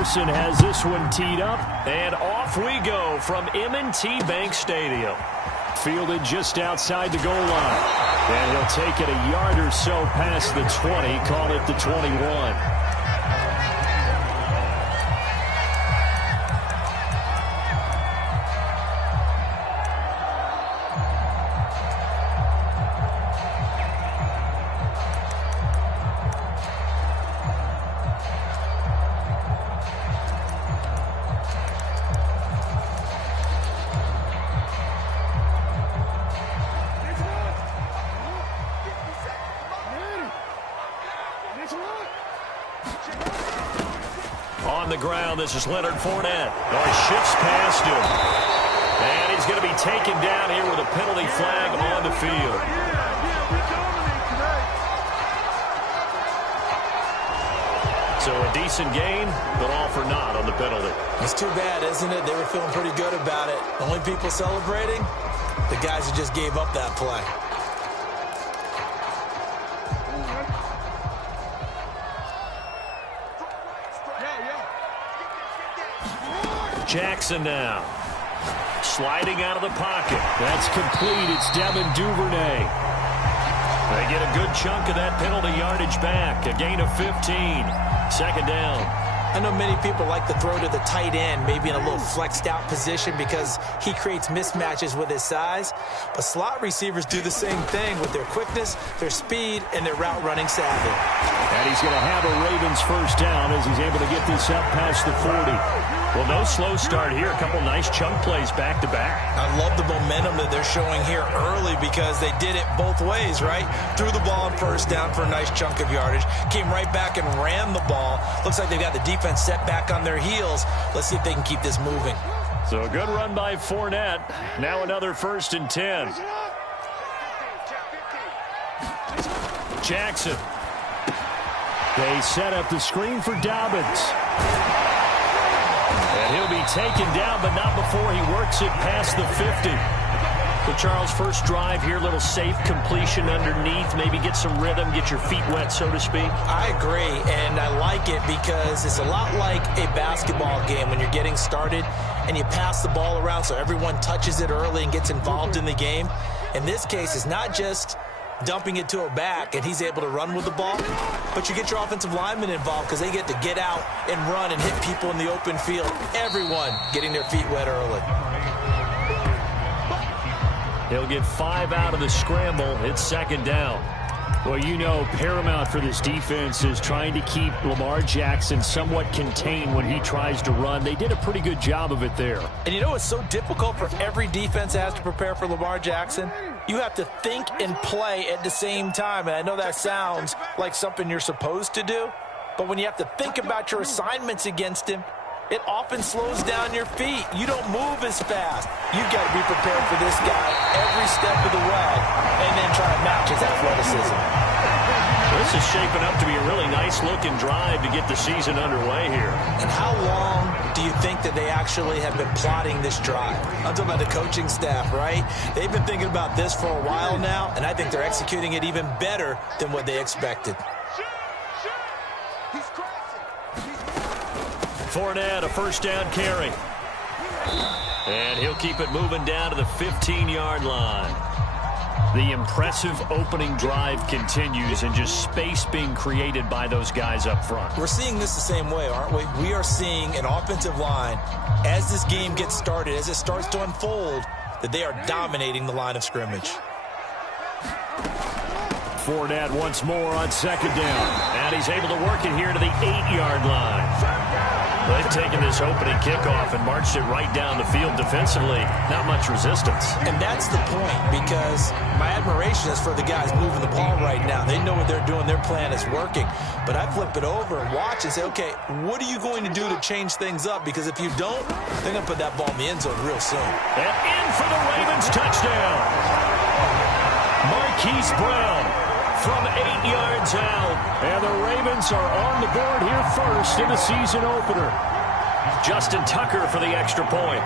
Pearson has this one teed up, and off we go from M&T Bank Stadium. Fielded just outside the goal line. And he'll take it a yard or so past the 20, call it the 21. On the ground, this is Leonard Fournette. Oh, he shifts past him. And he's going to be taken down here with a penalty flag on the field. So a decent game, but all for naught on the penalty. It's too bad, isn't it? They were feeling pretty good about it. Only people celebrating, the guys who just gave up that play. Jackson now. Sliding out of the pocket. That's complete. It's Devin Duvernay. They get a good chunk of that penalty yardage back. A gain of 15. Second down. I know many people like to throw to the tight end, maybe in a little flexed out position because he creates mismatches with his size. But slot receivers do the same thing with their quickness, their speed, and their route running savvy. And he's going to have a Ravens first down as he's able to get this up past the 40. Well, no slow start here. A couple nice chunk plays back-to-back. I love the momentum that they're showing here early because they did it both ways, right? Threw the ball on first down for a nice chunk of yardage. Came right back and ran the ball. Looks like they've got the defense set back on their heels. Let's see if they can keep this moving. So a good run by Fournette. Now another 1st and 10. Jackson. They set up the screen for Dobbins. And he'll be taken down, but not before he works it past the 50. So, Charles, first drive here, little safe completion underneath. Maybe get some rhythm, get your feet wet, so to speak. I agree, and I like it because it's a lot like a basketball game when you're getting started and you pass the ball around so everyone touches it early and gets involved in the game. In this case, it's not just dumping it to a back and he's able to run with the ball, but you get your offensive linemen involved because they get to get out and run and hit people in the open field. Everyone getting their feet wet early. He'll get 5 out of the scramble. It's second down. Well, you know, paramount for this defense is trying to keep Lamar Jackson somewhat contained when he tries to run. They did a pretty good job of it there. And you know it's so difficult for every defense that has to prepare for Lamar Jackson? You have to think and play at the same time. And I know that sounds like something you're supposed to do, but when you have to think about your assignments against him, it often slows down your feet. You don't move as fast. You've got to be prepared for this guy every step of the way and then try to match his athleticism. This is shaping up to be a really nice-looking drive to get the season underway here. And how long do you think that they actually have been plotting this drive? I'm talking about the coaching staff, right? They've been thinking about this for a while now, and I think they're executing it even better than what they expected. Fournette, a first down carry. And he'll keep it moving down to the 15-yard line. The impressive opening drive continues and just space being created by those guys up front. We're seeing this the same way, aren't we? We are seeing an offensive line, as this game gets started, as it starts to unfold, that they are dominating the line of scrimmage. Fournette once more on second down. And he's able to work it here to the 8-yard line. They've taken this opening kickoff and marched it right down the field defensively. Not much resistance. And that's the point, because my admiration is for the guys moving the ball right now. They know what they're doing. Their plan is working. But I flip it over and watch and say, okay, what are you going to do to change things up? Because if you don't, they're going to put that ball in the end zone real soon. And in for the Ravens touchdown. Marquise Brown from 8 yards out. And the Ravens are on the board here first in the season opener. Justin Tucker for the extra point.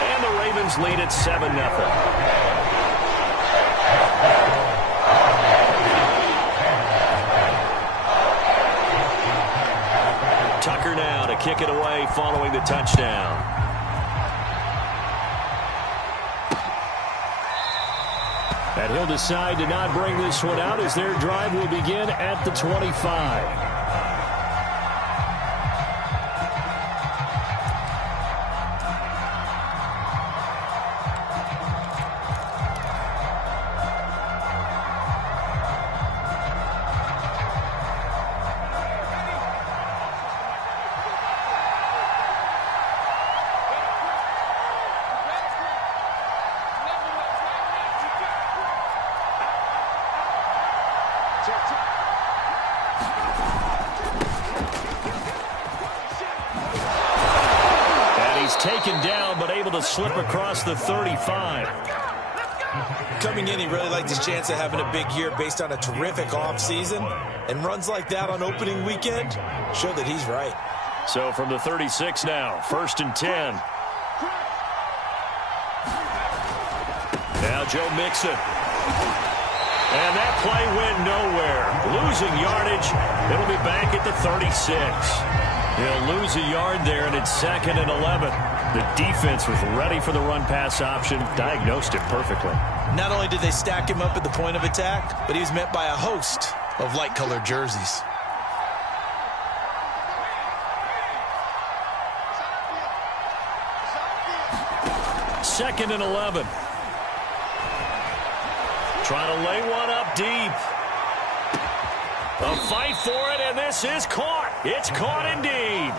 And the Ravens lead at 7-0. kick it away following the touchdown. And he'll decide to not bring this one out as their drive will begin at the 25. Taken down, but able to slip across the 35. Coming in, he really liked his chance of having a big year based on a terrific offseason. And runs like that on opening weekend show that he's right. So from the 36 now, 1st and 10. Now Joe Mixon. And that play went nowhere. Losing yardage. It'll be back at the 36. He'll lose a yard there, and it's 2nd and 11. The defense was ready for the run-pass option, diagnosed it perfectly. Not only did they stack him up at the point of attack, but he was met by a host of light-colored jerseys. Second and 11. Trying to lay one up deep. A fight for it, and this is caught. It's caught indeed.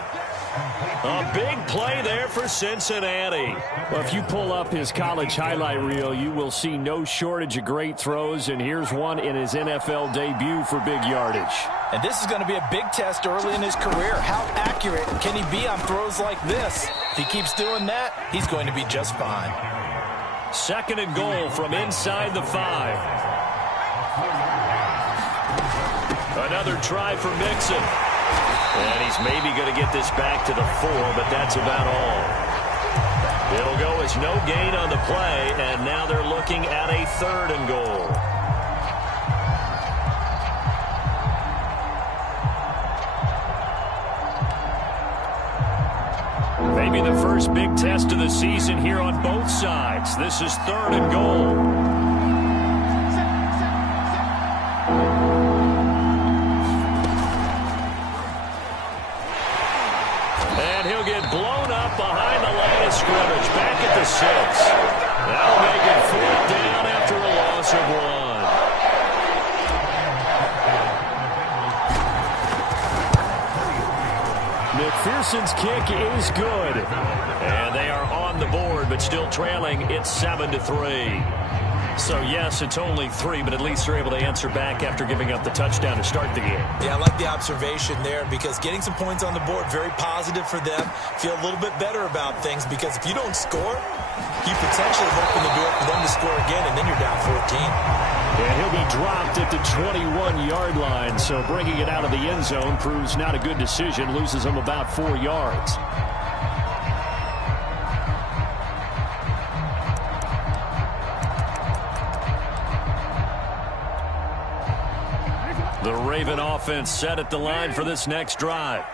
A big play there for Cincinnati. Well, if you pull up his college highlight reel, you will see no shortage of great throws, and here's one in his NFL debut for big yardage. And this is going to be a big test early in his career. How accurate can he be on throws like this? If he keeps doing that, he's going to be just fine. 2nd and goal from inside the 5. Another try for Mixon. And he's maybe going to get this back to the 4, but that's about all. It'll go as no gain on the play, and now they're looking at a 3rd and goal. Maybe the first big test of the season here on both sides. This is 3rd and goal. Scrimmage back at the 6. That'll make it 4th down after a loss of 1. McPherson's kick is good. And they are on the board, but still trailing. It's 7-3. So, yes, it's only 3, but at least they're able to answer back after giving up the touchdown to start the game. Yeah, I like the observation there because getting some points on the board, very positive for them. Feel a little bit better about things because if you don't score, you potentially open the door for them to score again, and then you're down 14. And he'll be dropped at the 21-yard line, so bringing it out of the end zone proves not a good decision, loses him about 4 yards. The Raven offense set at the line for this next drive.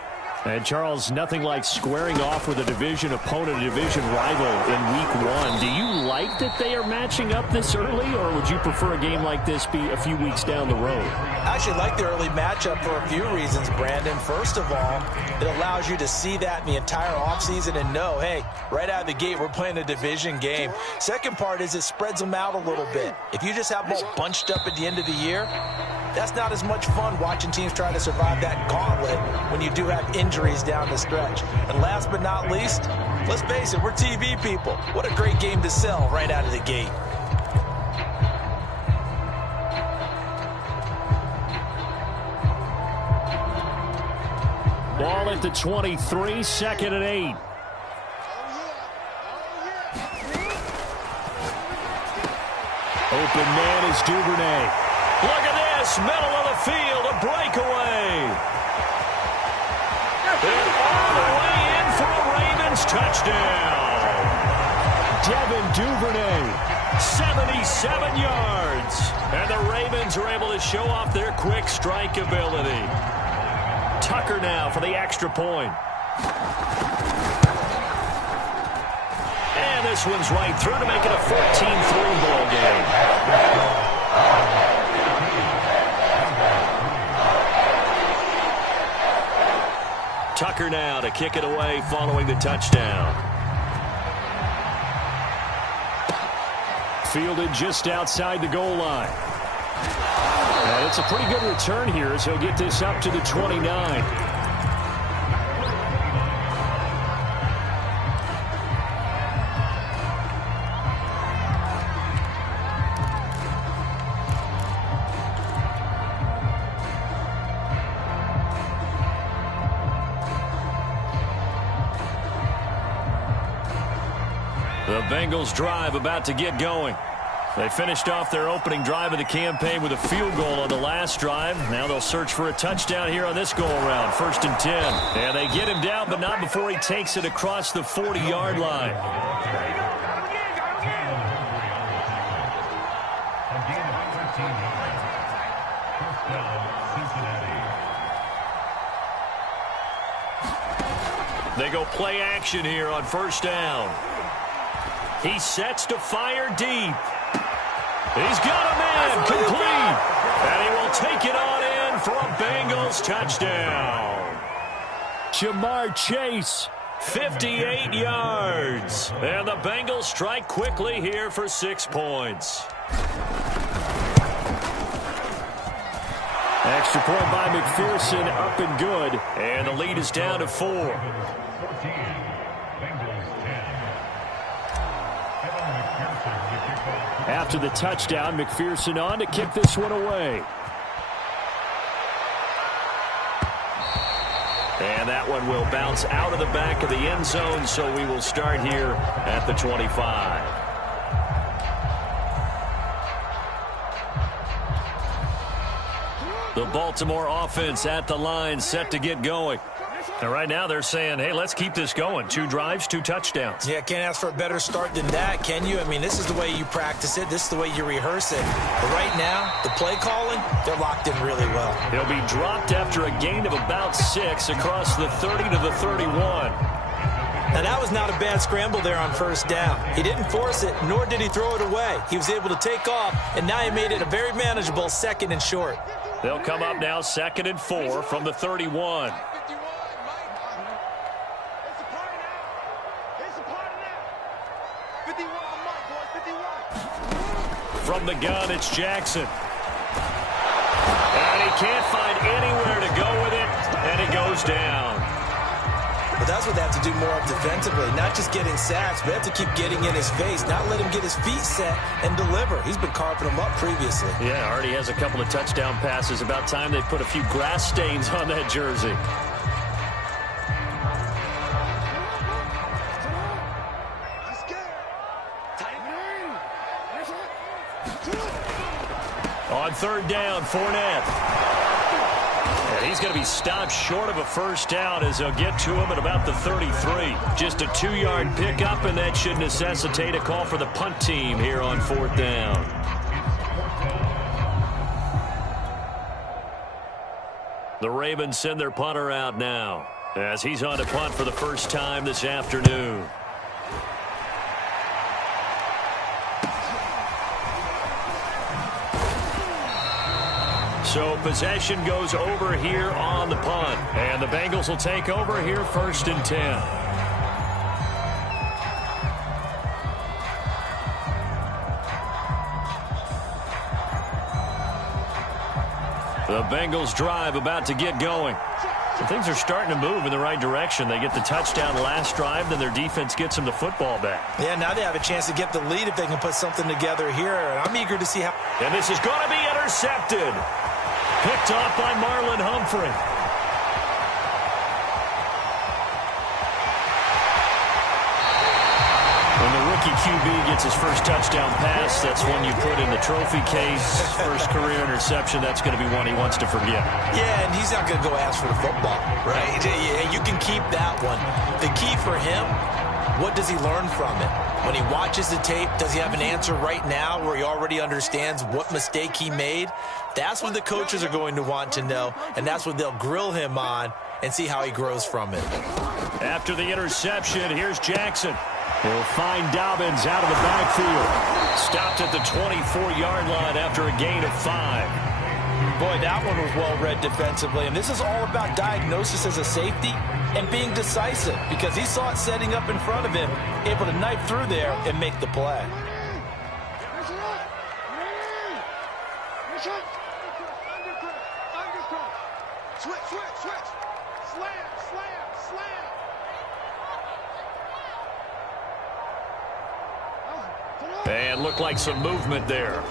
And, Charles, nothing like squaring off with a division opponent, a division rival in Week 1. Do you like that they are matching up this early, or would you prefer a game like this be a few weeks down the road? I actually like the early matchup for a few reasons, Brandon. First of all, it allows you to see that in the entire offseason and know, hey, right out of the gate, we're playing a division game. Second part is it spreads them out a little bit. If you just have them all bunched up at the end of the year, that's not as much fun watching teams try to survive that gauntlet when you do have injuries down the stretch. And last but not least, let's face it, we're TV people. What a great game to sell right out of the gate. Ball at the 23, 2nd and 8. Open man is Duvernay. Look at this, middle of the field, a breakaway. And all the way in for a Ravens touchdown. Devin Duvernay. 77 yards. And the Ravens are able to show off their quick strike ability. Tucker now for the extra point. And this one's right through to make it a 14-3 ball game. Tucker now to kick it away following the touchdown. Fielded just outside the goal line. And it's a pretty good return here as he'll get this up to the 29. The Bengals drive about to get going. They finished off their opening drive of the campaign with a field goal on the last drive. Now they'll search for a touchdown here on this go-around. 1st and 10. And they get him down, but not before he takes it across the 40-yard line. They go play action here on 1st down. He sets to fire deep. He's got a man complete. And he will take it on in for a Bengals touchdown. Jamar Chase. 58 yards. And the Bengals strike quickly here for 6 points. Extra point by McPherson, up and good. And the lead is down to 4. After the touchdown, McPherson on to kick this one away. And that one will bounce out of the back of the end zone, so we will start here at the 25. The Baltimore offense at the line, set to get going. And right now they're saying, hey, let's keep this going. 2 drives, 2 touchdowns. Yeah, can't ask for a better start than that, can you? I mean, this is the way you practice it. This is the way you rehearse it. But right now, the play calling, they're locked in really well. He'll be dropped after a gain of about 6 across the 30 to the 31. Now, that was not a bad scramble there on 1st down. He didn't force it, nor did he throw it away. He was able to take off, and now he made it a very manageable 2nd and short. They'll come up now 2nd and 4 from the 31. From the gun, it's Jackson. And he can't find anywhere to go with it, and it goes down. But that's what they have to do more of defensively, not just getting sacks, but they have to keep getting in his face, not let him get his feet set and deliver. He's been carving them up previously. Yeah, already has a couple of touchdown passes. About time they put a few grass stains on that jersey. On 3rd down, Fournette. And he's going to be stopped short of a 1st down as they'll get to him at about the 33. Just a 2-yard pickup, and that should necessitate a call for the punt team here on 4th down. The Ravens send their punter out now as he's on to punt for the first time this afternoon. So possession goes over here on the punt. And the Bengals will take over here 1st and 10. The Bengals drive about to get going. So things are starting to move in the right direction. They get the touchdown last drive, then their defense gets them the football back. Yeah, now they have a chance to get the lead if they can put something together here. And I'm eager to see how. And this is going to be intercepted. Picked off by Marlon Humphrey. When the rookie QB gets his first touchdown pass, that's one you put in the trophy case. First career interception, that's going to be one he wants to forget. Yeah, and he's not going to go ask for the football, right? Yeah, you can keep that one. The key for him, what does he learn from it? When he watches the tape, does he have an answer right now where he already understands what mistake he made? That's what the coaches are going to want to know, and that's what they'll grill him on and see how he grows from it. After the interception, here's Jackson. He'll find Dobbins out of the backfield. Stopped at the 24-yard line after a gain of 5. Boy, that one was well read defensively. And this is all about diagnosis as a safety and being decisive, because he saw it setting up in front of him, able to knife through there and make the play. And looked like some movement there.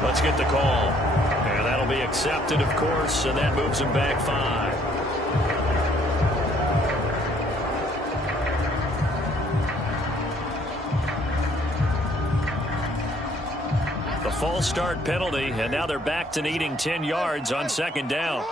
Let's get the call. And that'll be accepted, of course, and that moves him back 5. The false start penalty, and now they're back to needing 10 yards on second down.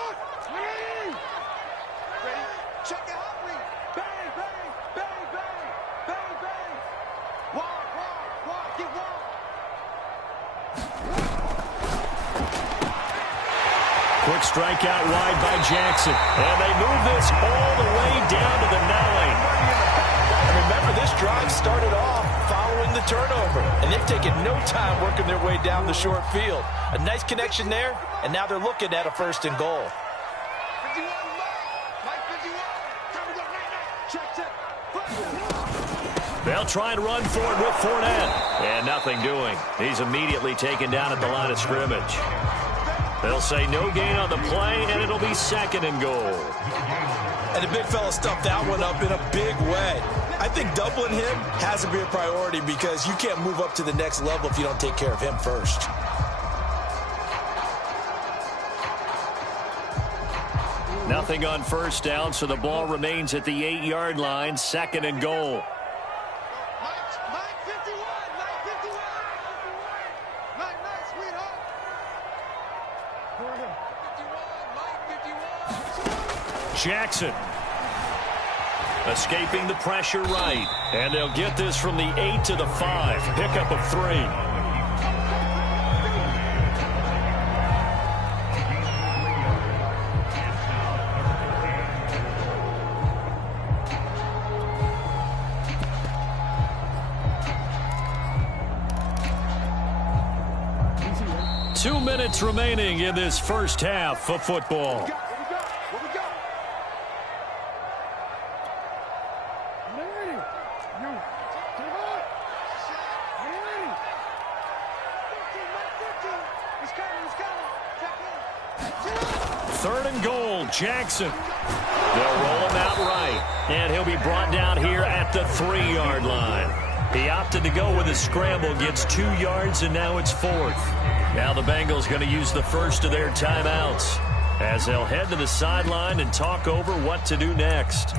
Quick strike out wide by Jackson. And they move this all the way down to the 9. And remember, this drive started off following the turnover. And they've taken no time working their way down the short field. A nice connection there, and now they're looking at a 1st and goal. They'll try and run for it with Fournette. And nothing doing. He's immediately taken down at the line of scrimmage. They'll say no gain on the play, and it'll be 2nd and goal. And the big fella stuffed that one up in a big way. I think doubling him has to be a priority, because you can't move up to the next level if you don't take care of him first. Nothing on 1st down, so the ball remains at the 8-yard line, 2nd and goal. Jackson escaping the pressure right, and they'll get this from the 8 to the 5, pickup of 3. Two minutes remaining in this first half of football. Jackson. They'll roll him out right, and he'll be brought down here at the 3-yard line. He opted to go with a scramble, gets 2 yards, and now it's 4th. Now the Bengals going to use the first of their timeouts as they'll head to the sideline and talk over what to do next.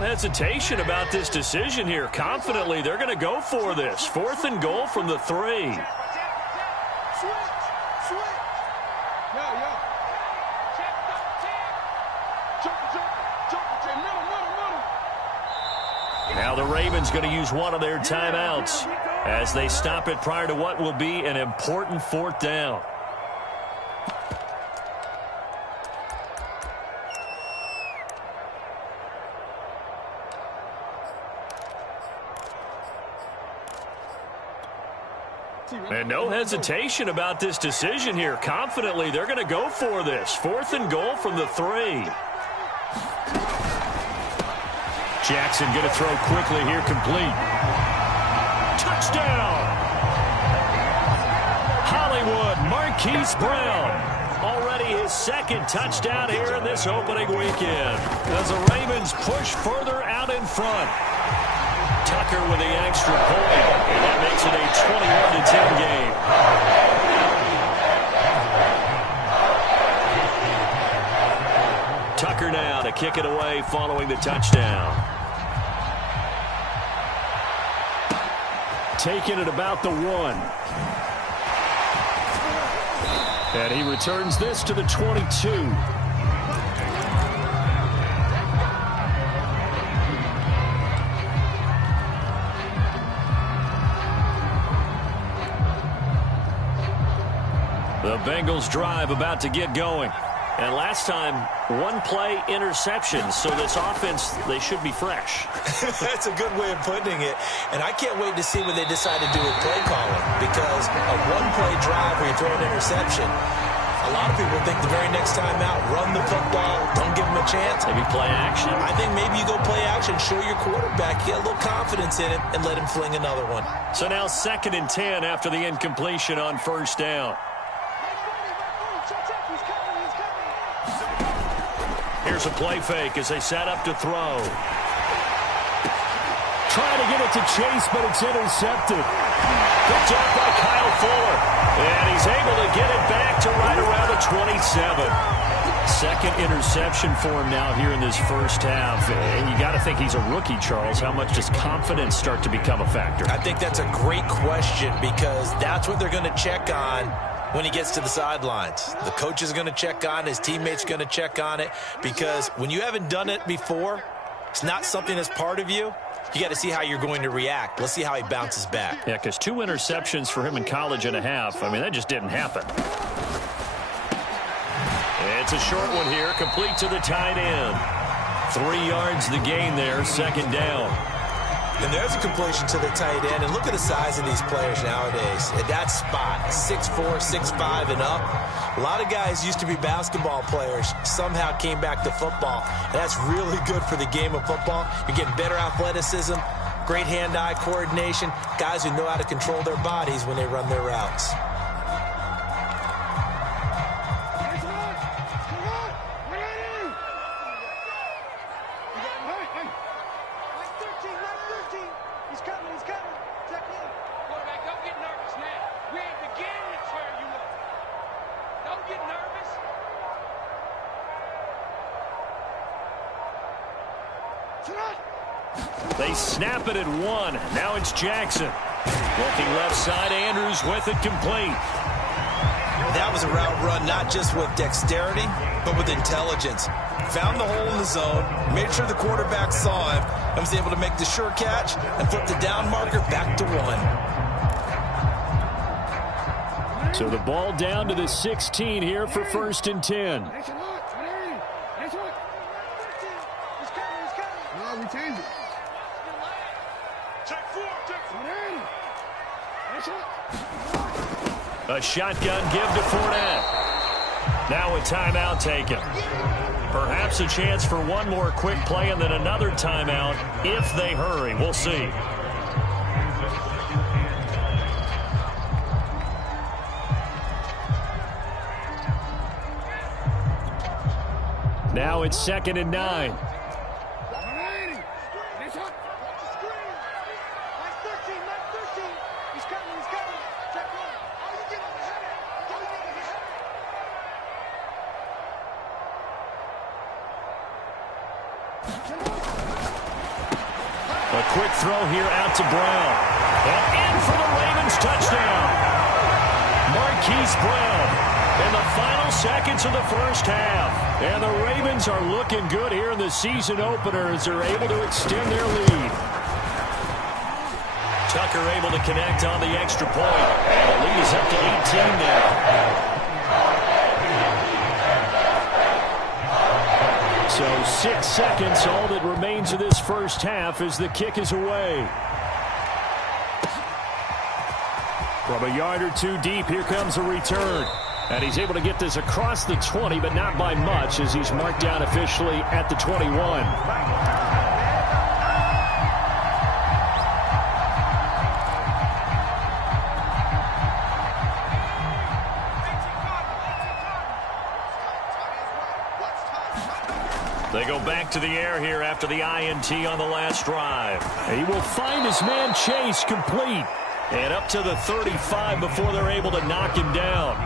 Hesitation about this decision here. Confidently, they're going to go for this. 4th and goal from the 3. Now the Ravens going to use one of their timeouts as they stop it prior to what will be an important 4th down. And no hesitation about this decision here. Confidently, they're going to go for this. 4th and goal from the 3. Jackson going to throw quickly here, complete. Touchdown! Hollywood Marquise Brown. Already his 2nd touchdown here in this opening weekend, as the Ravens push further out in front. Tucker with the extra point, and that makes it a 21-10 game. kick it away following the touchdown. Taking it about the 1. And he returns this to the 22. The Bengals drive about to get going. And last time, one play interception. So this offense, they should be fresh. That's a good way of putting it. And I can't wait to see what they decide to do with play calling. Because a one-play drive where you throw an interception, a lot of people think the very next time out, run the football, don't give them a chance. Maybe play action. I think maybe you go play action, show your quarterback, get a little confidence in him, and let him fling another one. So now 2nd and 10 after the incompletion on 1st down. Here's a play fake as they set up to throw. Trying to get it to Chase, but it's intercepted. Picked up by Kyle Fuller. And he's able to get it back to right around the 27. 2nd interception for him now here in this first half. And you got to think he's a rookie, Charles. How much does confidence start to become a factor? I think that's a great question because that's what they're going to check on when he gets to the sidelines. The coach is going to check on it. His teammates are going to check on it because when you haven't done it before, it's not something that's part of you. You got to see how you're going to react. Let's see how he bounces back. Yeah, because 2 interceptions for him in college and a half. I mean, that just didn't happen. It's a short one here, complete to the tight end. 3 yards the gain there, 2nd down. And there's a completion to the tight end. And look at the size of these players nowadays. At that spot, 6'4", 6'5", and up. A lot of guys used to be basketball players, somehow came back to football. And that's really good for the game of football. You're getting better athleticism, great hand-eye coordination, guys who know how to control their bodies when they run their routes. They snap it at 1. Now it's Jackson. Looking left side, Andrews with it complete. That was a route run not just with dexterity, but with intelligence. Found the hole in the zone, made sure the quarterback saw him, and was able to make the sure catch and flip the down marker back to 1. So the ball down to the 16 here for 1st and 10. A shotgun give to Fournette. Now a timeout taken. Perhaps a chance for one more quick play and then another timeout if they hurry. We'll see. Now it's 2nd and 9. A quick throw here out to Brown. And in for the Ravens touchdown. Marquise Brown in the final seconds of the first half. And the Ravens are looking good here in the season opener as they're able to extend their lead. Tucker able to connect on the extra point. And the lead is up to 18 now. So 6 seconds, all that remains of this first half as the kick is away. From a yard or 2 deep, here comes a return. And he's able to get this across the 20, but not by much as he's marked down officially at the 21. They go back to the air here after the INT on the last drive. He will find his man Chase complete. And up to the 35 before they're able to knock him down.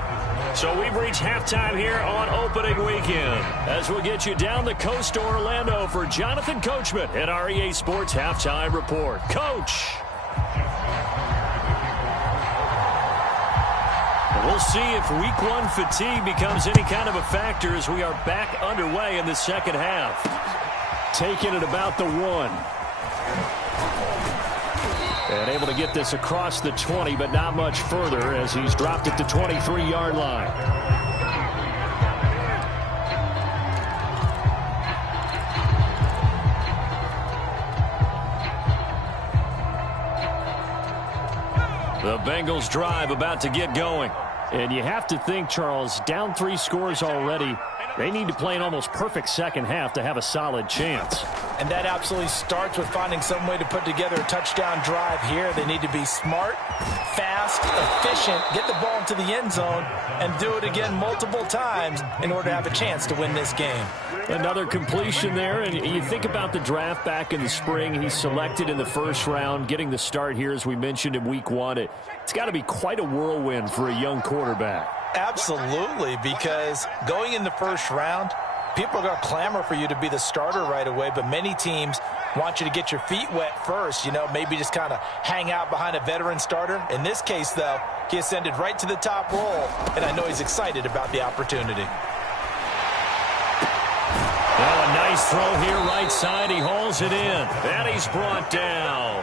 So we've reached halftime here on opening weekend. As we'll get you down the coast to Orlando for Jonathan Coachman at our EA Sports Halftime Report. Coach! We'll see if week one fatigue becomes any kind of a factor as we are back underway in the second half. Taking it about the 1. And able to get this across the 20, but not much further as he's dropped it to 23-yard line. The Bengals drive about to get going. And you have to think, Charles, down 3 scores already. They need to play an almost perfect second half to have a solid chance. And that absolutely starts with finding some way to put together a touchdown drive here. They need to be smart, fast, efficient, get the ball into the end zone, and do it again multiple times in order to have a chance to win this game. Another completion there, and you think about the draft back in the spring. He's selected in the first round, getting the start here, as we mentioned, in week 1. It's got to be quite a whirlwind for a young quarterback. Absolutely, because going in the first round, people are going to clamor for you to be the starter right away, but many teams want you to get your feet wet first, maybe just kind of hang out behind a veteran starter. In this case, though, he ascended right to the top roll, and I know he's excited about the opportunity. Well, a nice throw here right side. He hauls it in, and he's brought down.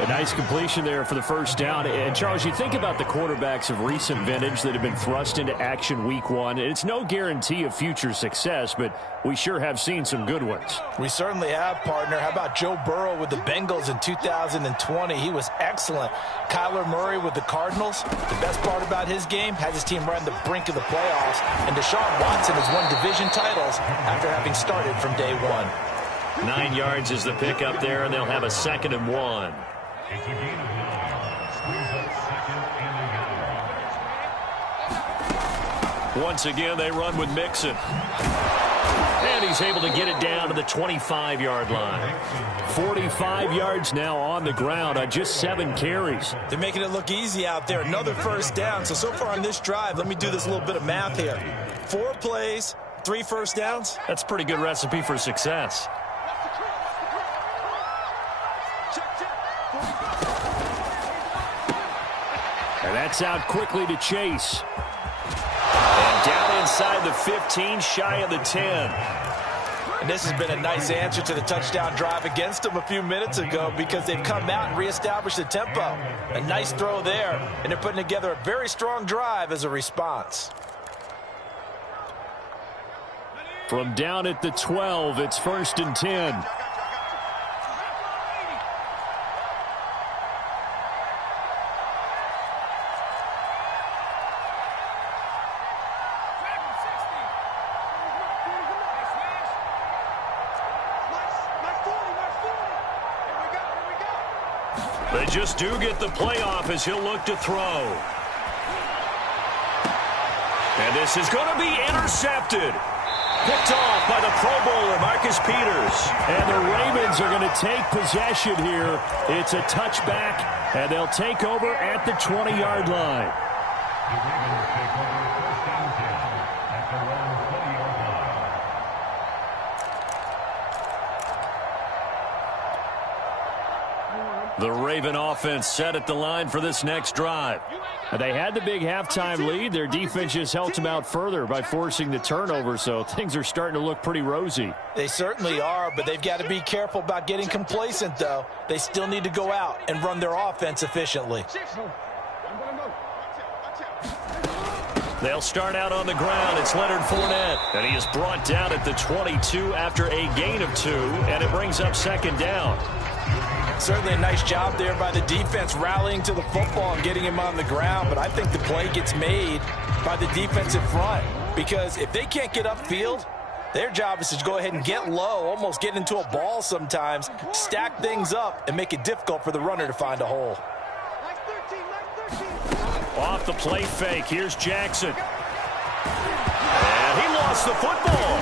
A nice completion there for the first down. And, Charles, you think about the quarterbacks of recent vintage that have been thrust into action week 1. It's no guarantee of future success, but we sure have seen some good ones. We certainly have, partner. How about Joe Burrow with the Bengals in 2020? He was excellent. Kyler Murray with the Cardinals. The best part about his game, has his team right on the brink of the playoffs. And Deshaun Watson has won division titles after having started from day 1. 9 yards is the pickup there, and they'll have a 2nd and 1. Once again, they run with Mixon. And he's able to get it down to the 25-yard line. 45 yards now on the ground on just 7 carries. They're making it look easy out there. Another first down. So far on this drive, let me do this little bit of math here. 4 plays, 3 first downs. That's a pretty good recipe for success. And that's out quickly to Chase. And down inside the 15, shy of the 10. And this has been a nice answer to the touchdown drive against them a few minutes ago because they've come out and reestablished the tempo. A nice throw there, and they're putting together a very strong drive as a response. From down at the 12, it's 1st and 10. They just do get the playoff as he'll look to throw. And this is going to be intercepted. Picked off by the Pro Bowler, Marcus Peters. And the Ravens are going to take possession here. It's a touchback, and they'll take over at the 20-yard line. The Raven offense set at the line for this next drive. They had the big halftime lead. Their defense just helped them out further by forcing the turnover, so things are starting to look pretty rosy. They certainly are, but they've got to be careful about getting complacent, though. They still need to go out and run their offense efficiently. They'll start out on the ground. It's Leonard Fournette, and he is brought down at the 22 after a gain of 2, and it brings up 2nd down. Certainly a nice job there by the defense rallying to the football and getting him on the ground, but I think the play gets made by the defensive front because if they can't get upfield, their job is to go ahead and get low, almost get into a ball sometimes, stack things up, and make it difficult for the runner to find a hole. Off the play fake, here's Jackson. And he lost the football.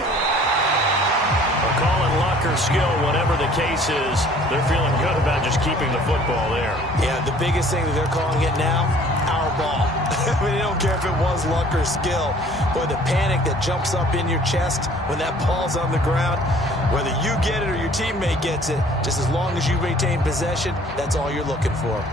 We'll call it luck luck or skill, whatever the case is, they're feeling good about just keeping the football there. Yeah, the biggest thing that they're calling it now, our ball. I mean, they don't care if it was luck or skill. Boy, the panic that jumps up in your chest when that ball's on the ground, whether you get it or your teammate gets it, just as long as you maintain possession, that's all you're looking for.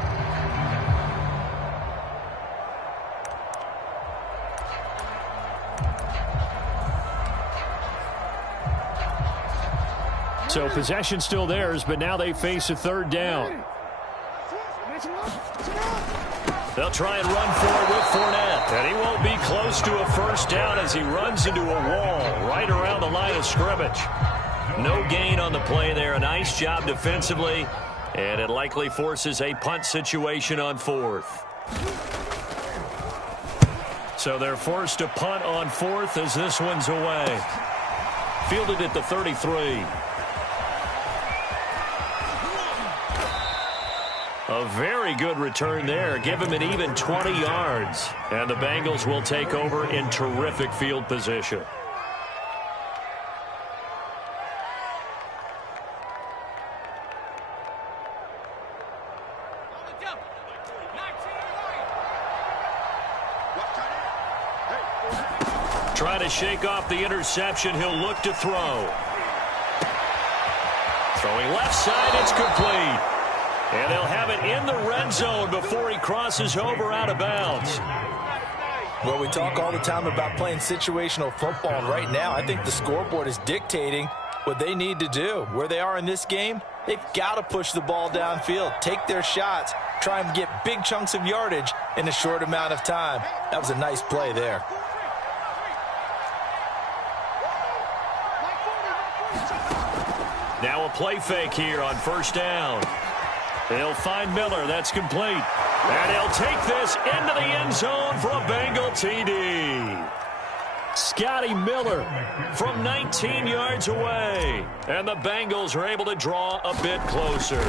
So possession still theirs, but now they face a third down. They'll try and run for it with Fournette. And he won't be close to a first down as he runs into a wall right around the line of scrimmage. No gain on the play there. A nice job defensively. And it likely forces a punt situation on fourth. So they're forced to punt on fourth as this one's away. Fielded at the 33. A very good return there. Give him an even 20 yards. And the Bengals will take over in terrific field position. Trying to shake off the interception. He'll look to throw. Throwing left side. It's complete. And they'll have it in the red zone before he crosses over out of bounds. Well, we talk all the time about playing situational football, and right now I think the scoreboard is dictating what they need to do. Where they are in this game, they've got to push the ball downfield, take their shots, try and get big chunks of yardage in a short amount of time. That was a nice play there. Now a play fake here on first down. They'll find Miller. That's complete. And he'll take this into the end zone for a Bengal TD. Scotty Miller from 19 yards away. And the Bengals are able to draw a bit closer.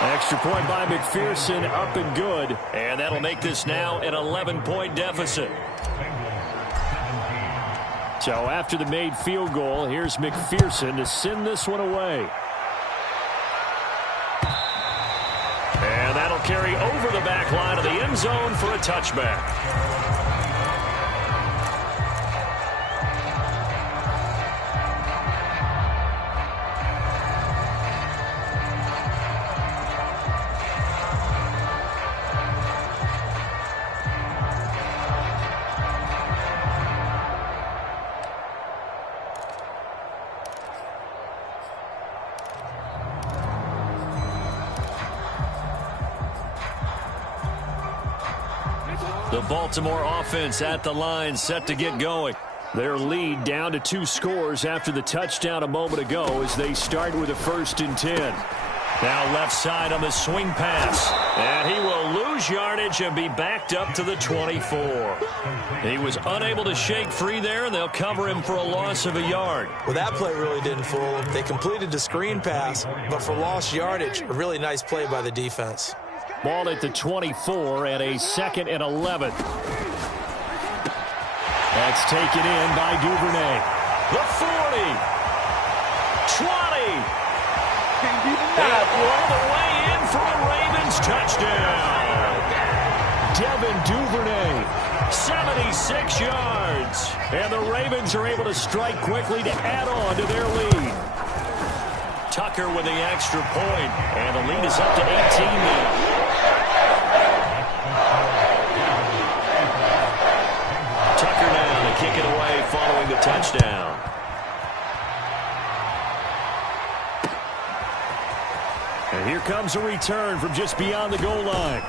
Extra point by McPherson, up and good. And that'll make this now an 11-point deficit. So after the made field goal, here's McPherson to send this one away. And that'll carry over the back line of the end zone for a touchback. The Baltimore offense at the line, set to get going. Their lead down to 2 scores after the touchdown a moment ago as they start with a 1st and 10. Now left side on the swing pass. And he will lose yardage and be backed up to the 24. He was unable to shake free there, and they'll cover him for a loss of a yard. Well, that play really didn't fool them. They completed the screen pass, but for lost yardage, a really nice play by the defense. Ball at the 24 and a 2nd and 11. That's taken in by Duvernay. The 40. 20. And all the way in for a Ravens touchdown. Devin Duvernay. 76 yards. And the Ravens are able to strike quickly to add on to their lead. Tucker with the extra point. And the lead is up to 18 now. Tucker now to kick it away following the touchdown. And here comes a return from just beyond the goal line.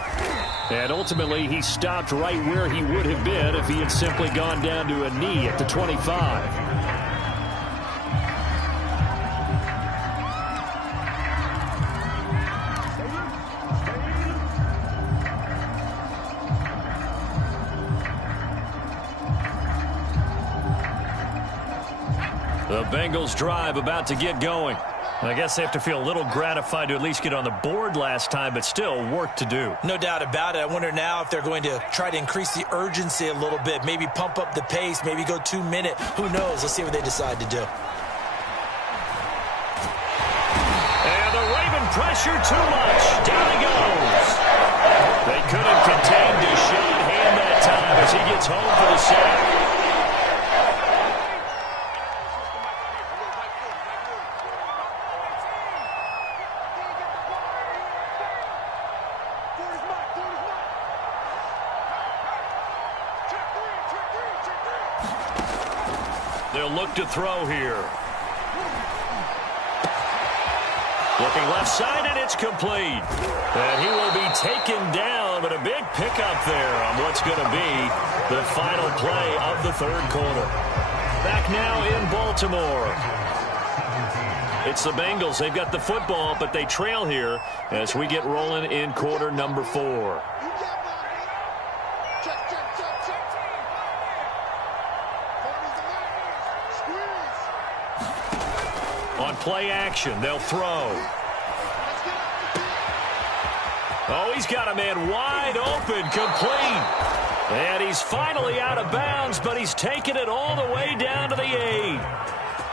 And ultimately, he stopped right where he would have been if he had simply gone down to a knee at the 25. The Bengals drive about to get going. I guess they have to feel a little gratified to at least get on the board last time, but still work to do. No doubt about it. I wonder now if they're going to try to increase the urgency a little bit, maybe pump up the pace, maybe go 2 minute. Who knows? Let's see what they decide to do. And the Raven pressure too much. Down he goes. They couldn't contain Deshaun Hand that time as he gets home for the sack. They'll look to throw here. Looking left side, and it's complete. And he will be taken down, but a big pickup there on what's going to be the final play of the third quarter. Back now in Baltimore. It's the Bengals. They've got the football, but they trail here as we get rolling in quarter number 4. On play action, they'll throw. Oh, he's got a man wide open, complete. And he's finally out of bounds, but he's taken it all the way down to the 8.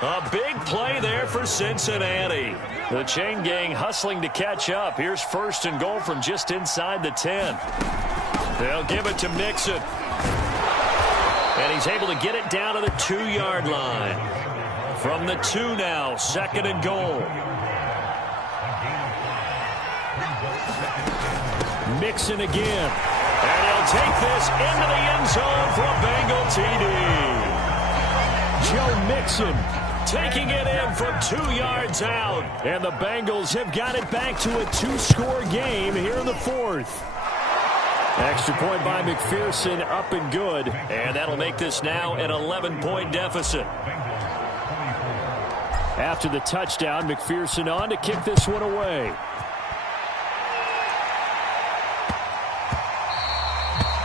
A big play there for Cincinnati. The chain gang hustling to catch up. Here's 1st and goal from just inside the 10. They'll give it to Mixon. And he's able to get it down to the 2-yard line. From the 2 now, 2nd and goal. Mixon again. And he'll take this into the end zone for a Bengal TD. Joe Mixon taking it in from 2 yards out. And the Bengals have got it back to a 2-score game here in the 4th. Extra point by McPherson, up and good. And that'll make this now an 11-point deficit. After the touchdown, McPherson on to kick this one away.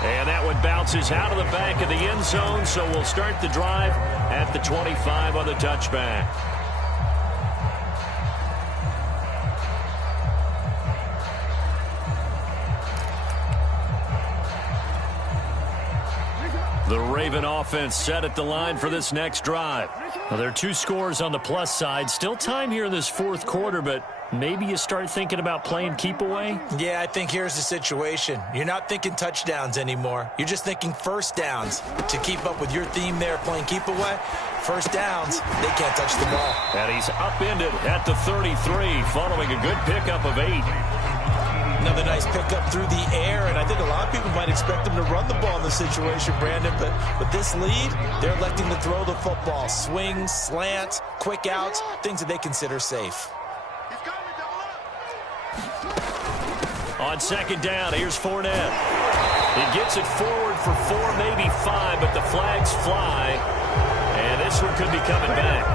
And that one bounces out of the back of the end zone, so we'll start the drive at the 25 on the touchback. The Raven offense set at the line for this next drive. Well, there are 2 scores on the plus side. Still time here in this 4th quarter, but maybe you start thinking about playing keep away? Yeah, I think here's the situation. You're not thinking touchdowns anymore. You're just thinking first downs. To keep up with your theme there, playing keep away, first downs, they can't touch the ball. And he's upended at the 33 following a good pickup of 8. Another nice pickup through the air, and I think a lot of people might expect them to run the ball in this situation, Brandon, but with this lead, they're electing to throw the football. Swings, slants, quick outs, things that they consider safe. On 2nd down, here's Fournette. He gets it forward for 4, maybe 5, but the flags fly, and this one could be coming back.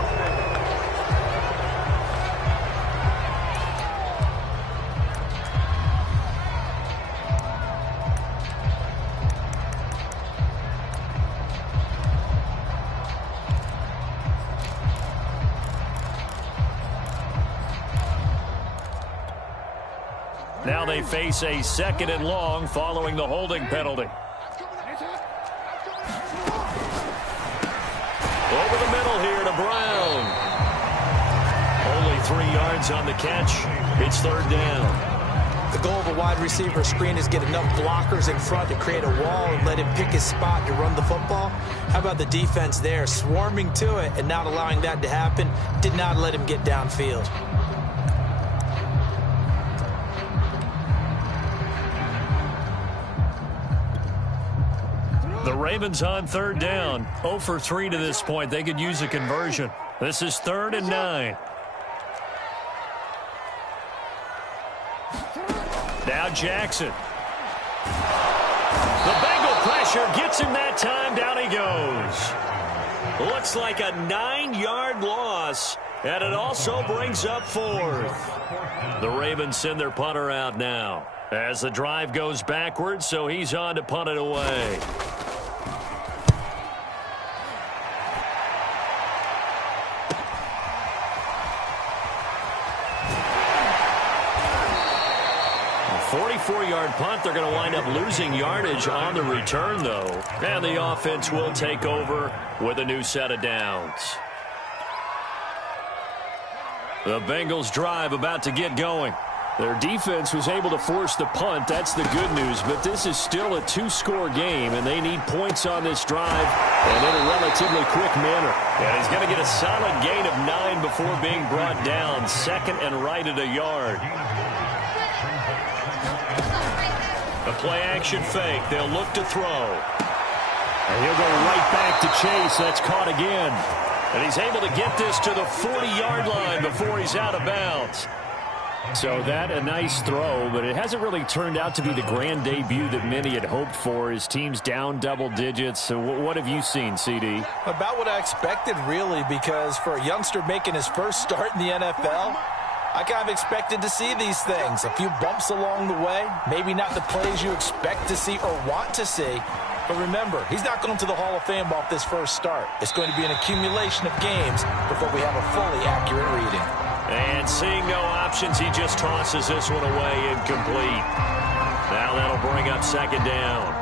Now they face a 2nd and long following the holding penalty. Over the middle here to Brown. Only 3 yards on the catch. It's 3rd down. The goal of a wide receiver screen is get enough blockers in front to create a wall and let him pick his spot to run the football. How about the defense there, swarming to it and not allowing that to happen? Did not let him get downfield. The Ravens on 3rd down. 0 for 3 to this point. They could use a conversion. This is 3rd and 9. Now Jackson. The Bengal pressure gets him that time. Down he goes. Looks like a 9-yard loss, and it also brings up 4th. The Ravens send their punter out now as the drive goes backwards, so he's on to punt it away. 44-yard punt. They're going to wind up losing yardage on the return, though. And the offense will take over with a new set of downs. The Bengals drive about to get going. Their defense was able to force the punt. That's the good news. But this is still a two-score game, and they need points on this drive and in a relatively quick manner. And he's going to get a solid gain of 9 before being brought down. Second and right at a yard. A play-action fake. They'll look to throw. And he'll go right back to Chase. That's caught again. And he's able to get this to the 40-yard line before he's out of bounds. So that a nice throw, but it hasn't really turned out to be the grand debut that many had hoped for. His team's down double digits. So what have you seen, CD? About what I expected, really, because for a youngster making his first start in the NFL, I kind of expected to see these things. A few bumps along the way, maybe not the plays you expect to see or want to see. But remember, he's not going to the Hall of Fame off this first start. It's going to be an accumulation of games before we have a fully accurate reading. And seeing no options, he just tosses this one away incomplete. Now that'll bring up second down.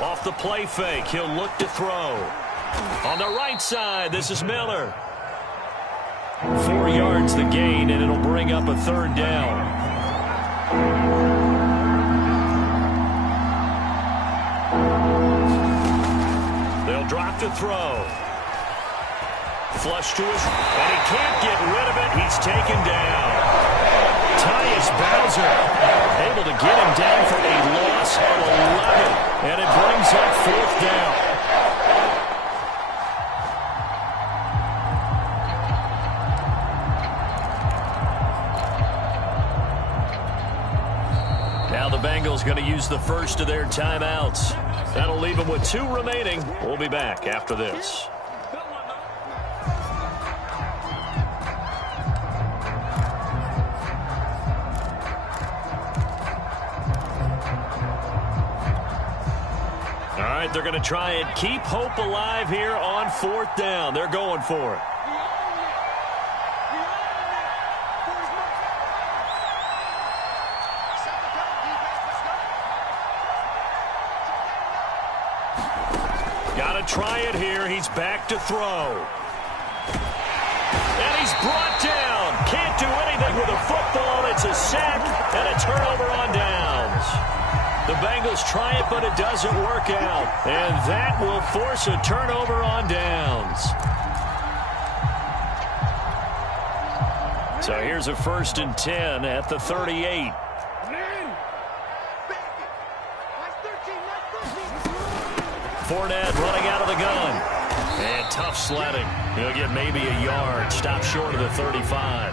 Off the play fake, he'll look to throw. On the right side, this is Miller. 4 yards the gain, and it'll bring up a third down. They'll drop to throw. Flush to his, and he can't get rid of it. He's taken down. Tyus Bowser able to get him down for a loss of 11, and it brings up fourth down. Now the Bengals going to use the first of their timeouts. That'll leave them with 2 remaining. We'll be back after this. They're going to try and keep hope alive here on fourth down. They're going for it. Got to try it here. He's back to throw. And he's brought down. Can't do anything with a football. It's a sack and a turnover on downs. The Bengals try it, but it doesn't work out. And that will force a turnover on downs. So here's a 1st and 10 at the 38. Fournette running out of the gun. And tough sledding. He'll get maybe a yard. Stop short of the 35.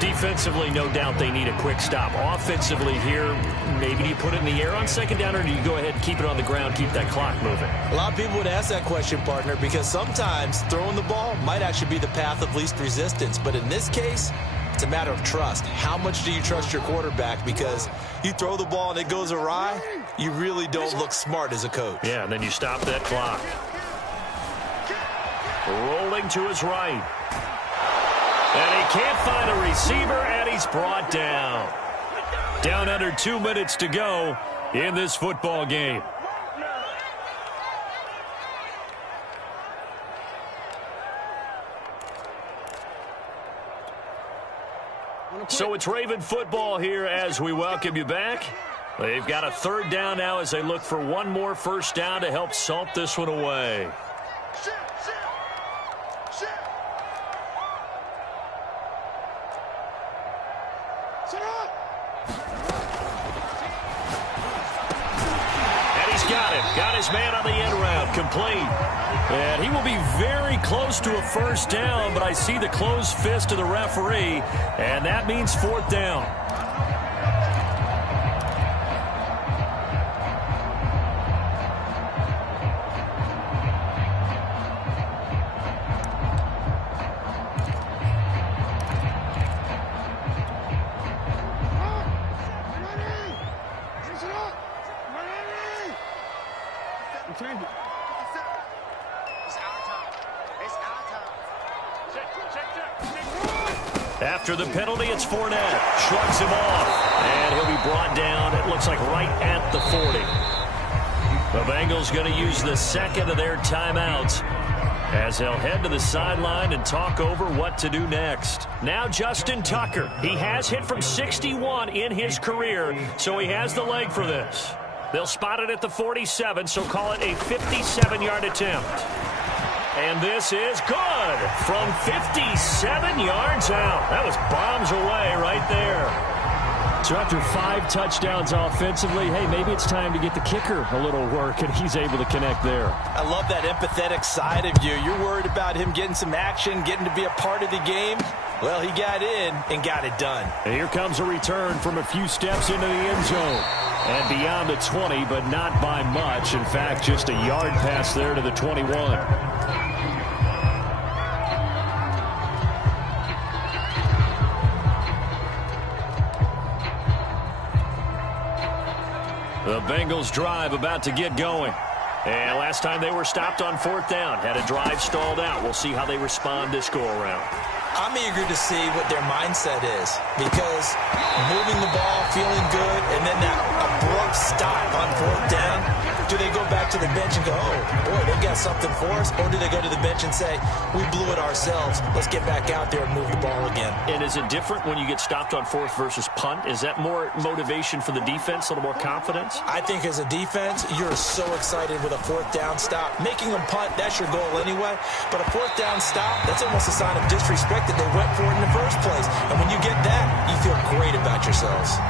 Defensively, no doubt they need a quick stop. Offensively here, maybe do you put it in the air on second down, or do you go ahead and keep it on the ground, keep that clock moving? A lot of people would ask that question, partner, because sometimes throwing the ball might actually be the path of least resistance. But in this case, it's a matter of trust. How much do you trust your quarterback? Because you throw the ball and it goes awry, you really don't look smart as a coach. Yeah, and then you stop that clock. Rolling to his right. And he can't find a receiver, and he's brought down. Down under 2 minutes to go in this football game. So it's Raven football here as we welcome you back. They've got a third down now as they look for one more first down to help salt this one away. And he's got it. Got his man on the end route, complete. And he will be very close to a first down, but I see the closed fist of the referee, and that means fourth down. After the penalty, it's Fournette. Shrugs him off, and he'll be brought down, it looks like, right at the 40. The Bengals going to use the second of their timeouts as they'll head to the sideline and talk over what to do next. Now Justin Tucker. He has hit from 61 in his career, so he has the leg for this. They'll spot it at the 47, so call it a 57-yard attempt. And this is good from 57 yards out. That was bombs away right there. So after 5 touchdowns offensively, hey, maybe it's time to get the kicker a little work, and he's able to connect there. I love that empathetic side of you. You're worried about him getting some action, getting to be a part of the game. Well, he got in and got it done. And here comes a return from a few steps into the end zone. And beyond the 20, but not by much. In fact, just a yard pass there to the 21. The Bengals drive about to get going. And last time they were stopped on fourth down, had a drive stalled out. We'll see how they respond this go-around. I'm eager to see what their mindset is, because moving the ball, feeling good, and then that abrupt stop on fourth down, do they go back to the bench and go, oh, boy, they got something for us? Or do they go to the bench and say, we blew it ourselves, let's get back out there and move the ball again? And is it different when you get stopped on fourth versus punt? Is that more motivation for the defense, a little more confidence? I think as a defense, you're so excited with a fourth down stop. Making them punt, that's your goal anyway. But a fourth down stop, that's almost a sign of disrespect that they went for it in the first place. And when you get that, you feel great about yourselves.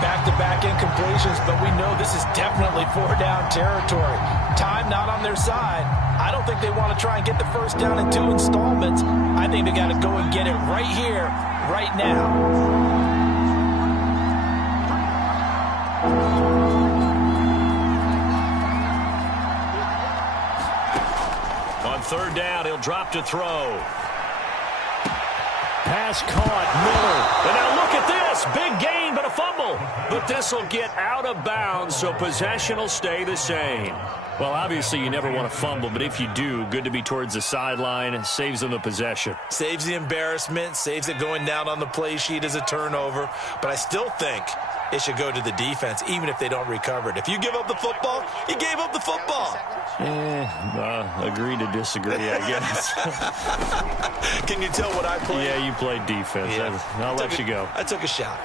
Back-to-back incompletions, but we know this is definitely four-down territory. Time not on their side. I don't think they want to try and get the first down in 2 installments. I think they got to go and get it right here, right now. On third down, he'll drop to throw. Pass caught, Miller. And now look at this. Big gain, but a fumble. But this will get out of bounds, so possession will stay the same. Well, obviously, you never want to fumble, but if you do, good to be towards the sideline. Saves them the possession. Saves the embarrassment, saves it going down on the play sheet as a turnover. But I still think it should go to the defense, even if they don't recover it. If you give up the football, you gave up the football. Agree to disagree, I guess. Can you tell what I played? Yeah, you played defense. Yeah. I'll let you go. I took a shot.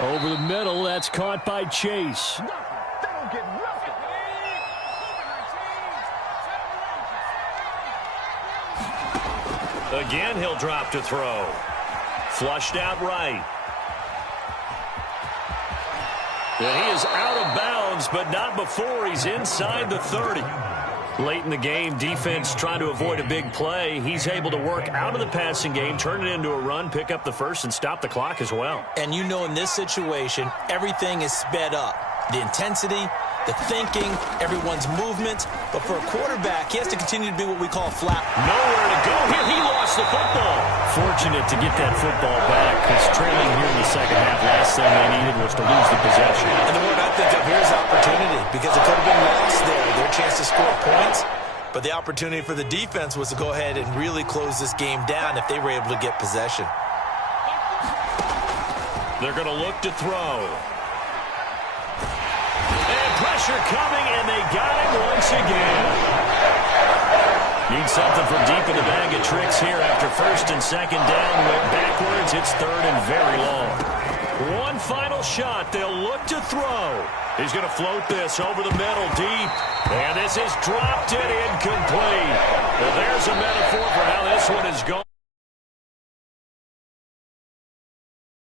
Over the middle, that's caught by Chase. Again, he'll drop to throw. Flushed out right. And he is out of bounds, but not before he's inside the 30. Late in the game, defense trying to avoid a big play. He's able to work out of the passing game, turn it into a run, pick up the first, and stop the clock as well. And you know in this situation, everything is sped up. The intensity, the thinking, everyone's movement. But for a quarterback, he has to continue to be what we call flat. Nowhere to go here. He lost the football. Fortunate to get that football back, because trailing here in the second half, last thing they needed was to lose the possession. And the word I think of here is opportunity, because it could have been lost there. Their chance to score points. But the opportunity for the defense was to go ahead and really close this game down if they were able to get possession. They're going to look to throw. Pressure coming, and they got him once again. Need something from deep in the bag of tricks here after first and second down. Went backwards. It's third and very long. One final shot. They'll look to throw. He's going to float this over the middle deep. And this is dropped it incomplete. Well, there's a metaphor for how this one is going.